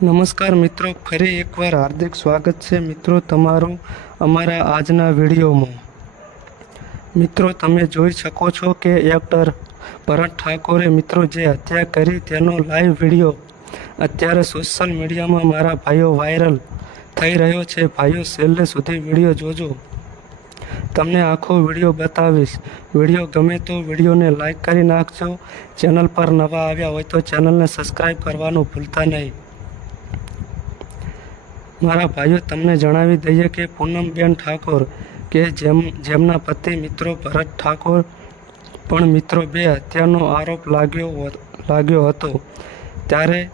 નમસ્કાર મિત્રો, ફરી એકવાર હાર્દિક સ્વાગત છે મિત્રો તમારું અમારા આજના વિડીયોમાં. મિત્રો, તમે જોઈ શકો છો કે એક્ટર ભરત ઠાકોરે મિત્રો જે હત્યા કરી તેનો લાઈવ વીડિયો અત્યારે સોશિયલ મીડિયામાં મારા ભાઈઓ વાયરલ થઈ રહ્યો છે. ભાઈઓ, છેલ્લે સુધી વીડિયો જોજો. તમને આખો વીડિયો બતાવીશ. વીડિયો ગમે તો વિડીયોને લાઈક કરી નાખજો. ચેનલ પર નવા આવ્યા હોય તો ચેનલને સબસ્ક્રાઈબ કરવાનું ભૂલતા નહીં. મારા ભાઈઓ તમને જણાવી દઈએ કે પૂનમબેન ઠાકોર કે જેમ, જેમના પતિ મિત્રો ભરત ઠાકોર પણ મિત્રો બે હત્યાનો આરોપ લાગ્યો લાગ્યો હતો. ત્યારે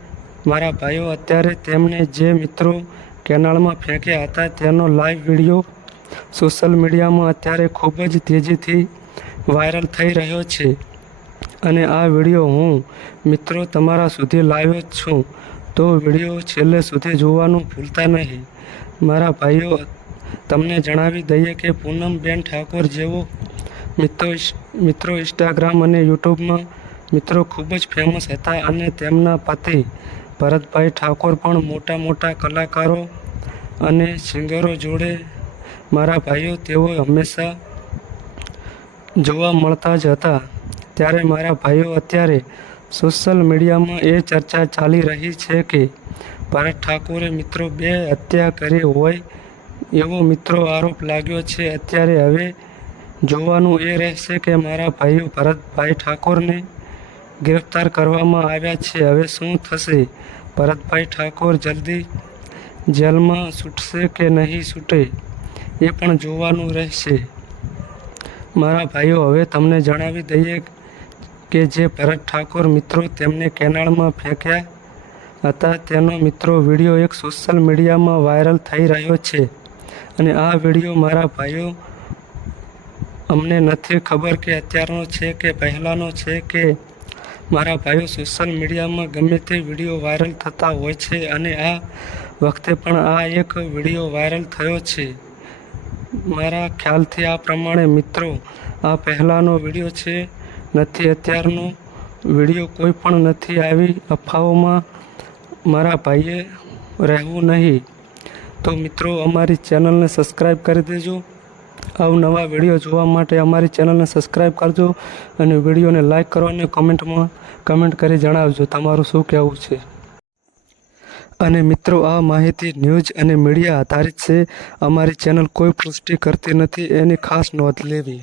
મારા ભાઈઓ અત્યારે તેમને જે મિત્રો કેનાળમાં ફેંક્યા હતા તેનો લાઈવ વીડિયો સોશિયલ મીડિયામાં અત્યારે ખૂબ જ તેજીથી વાયરલ થઈ રહ્યો છે. અને આ વીડિયો હું મિત્રો તમારા સુધી લાવ્યો જ છું. તો વીડિયો છેલ્લે સુધી જોવાનું ભૂલતા નહીં. મારા ભાઈઓ, તમને જણાવી દઈએ કે પૂનમબેન ઠાકોર જેવો મિત્રો મિત્રો ઇન્સ્ટાગ્રામ અને યુટ્યુબમાં મિત્રો ખૂબ જ ફેમસ હતા અને તેમના પતિ ભરતભાઈ ઠાકોર પણ મોટા મોટા કલાકારો અને સિંગરો જોડે મારા ભાઈઓ તેઓ હંમેશા જોવા મળતા જ હતા. ત્યારે મારા ભાઈઓ અત્યારે સોશિયલ મીડિયામાં એ ચર્ચા ચાલી રહી છે કે ભરત ઠાકોરે મિત્રો બે હત્યા કરી હોય એવો મિત્રો આરોપ લાગ્યો છે. અત્યારે હવે જોવાનું એ રહેશે કે મારા ભાઈઓ ભરતભાઈ ઠાકોરને ગિરફ્તાર કરવામાં આવ્યા છે. હવે શું થશે? ભરતભાઈ ઠાકોર જલ્દી જેલમાં છૂટશે કે નહીં છૂટે એ પણ જોવાનું રહેશે. મારા ભાઈઓ, હવે તમને જણાવી દઈએ કે જે ભરત ઠાકોર મિત્રો તેમને કેનાળમાં ફેંક્યા હતા, તેનો મિત્રો વીડિયો એક સોશિયલ મીડિયામાં વાયરલ થઈ રહ્યો છે. અને આ વીડિયો મારા ભાઈઓ, અમને નથી ખબર કે અત્યારનો છે કે પહેલાંનો છે કે મારા ભાઈઓ સોશિયલ મીડિયામાં ગમે તે વીડિયો વાયરલ થતા હોય છે. અને આ વખતે પણ આ એક વીડિયો વાયરલ થયો છે. મારા ખ્યાલથી આ પ્રમાણે મિત્રો, આ પહેલાંનો વીડિયો છે. નથી અત્યારનું. વીડિયો કોઈ પણ નથી આવી. અફવાઓમાં મારા ભાઈએ રહેવું નહીં. તો મિત્રો, અમારી ચેનલને સબસ્ક્રાઈબ કરી દેજો. અવનવા વીડિયો જોવા માટે અમારી ચેનલને સબસ્ક્રાઈબ કરજો અને વિડીયોને લાઈક કરો અને કમેન્ટમાં કમેન્ટ કરી જણાવજો તમારું શું કહેવું છે. અને મિત્રો, આ માહિતી ન્યૂઝ અને મીડિયા આધારિત છે. અમારી ચેનલ કોઈ પુષ્ટિ કરતી નથી, એની ખાસ નોંધ લેવી.